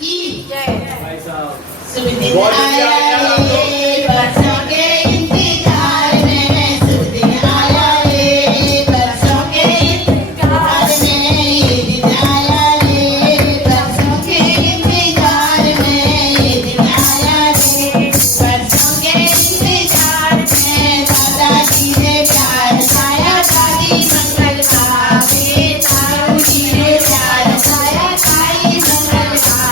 की भाई साहब सुदिन आया रे बरसों के इंतजार में सुदिन आया रे बरसों के इंतजार में ये दिन आया रे बरसों के इंतजार में ये दिन आया रे बरसों के इंतजार में दादाजी ने प्यार छाया दादी मंगल गावे दाऊजी ने प्यार छाया ताई मंगल गावे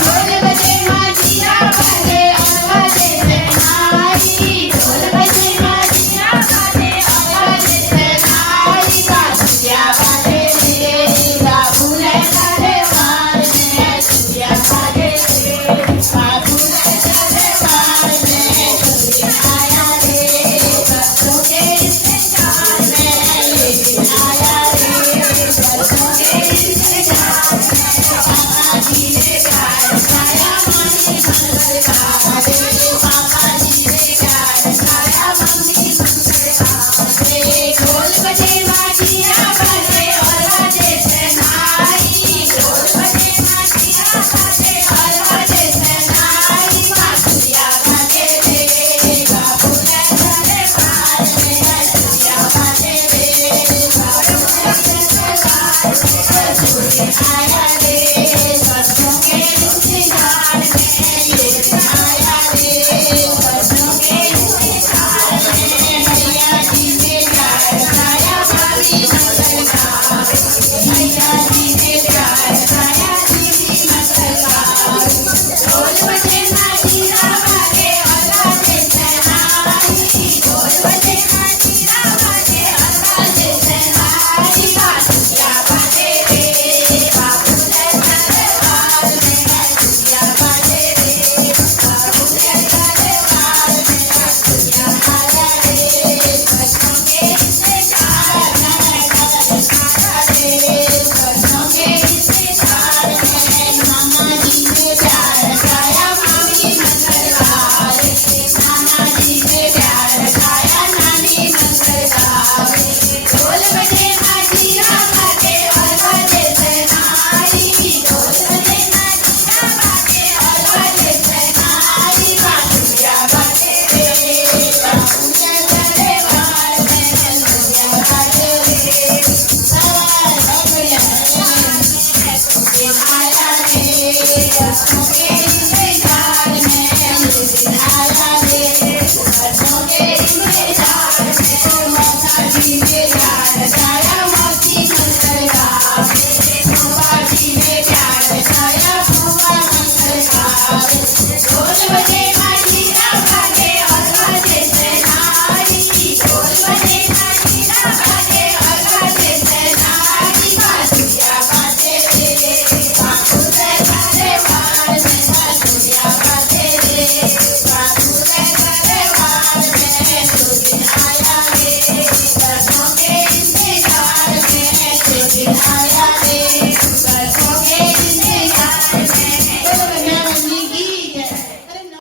ढोल बजे माजिया बजे आवाज़े सहनाई ढोल बजे माजिया बजे आवाज़े सहनाई बाजुया बाजे रे बाबू ने करे मार में सुया बाजे रे बाबू ने करे मार में सुया आया रे बरसों के इंतजार में ये दिन आया रे बरसों के इंतजार में पापा जी ने प्यार छाया मम्मी मंगल गावे पापा जी ने प्यार छाया मम्मी मंगल गावे ढोल बजे माजिया बजे और बजे सहनाई ढोल बजे माजिया बजे और बजे सहनाई बाजुया बाजे रे बाबू ने करे मार में बाजुया बाजे रे बाबू ने करे मार में बाजुया आया रे बरसों के इंतजार में ये दिन आया रे बरसों के इंतजार में भैया जी ने प्यार छाया भाभी मंगल गावे भैया जी ने प्यार छाया दीदी मंगल गावे ढोल बजे माजिया बजे और बजे सहनाई ढोल बजे माजिया बजे और बजे सहनाई बाजुया बाजे रे बाबू ने करे मार में बाजुया बाजे रे बाबू ने करे मार में बाजुया आया रे बरसों के इंतजार में आया रे बरसों के इंतजार में नाना जी ने प्यार छाया मामी मंगल गावे नाना जी ने प्यार छाया नानी मंगल गावे ढोल बजे माजिया बजे और बजे सहनाई ढोल बजे माजिया बजे और बजे सहनाई बाजुया बाजे रे बाबू ने करे मार में सुया बाजे रे आया रे बरसों के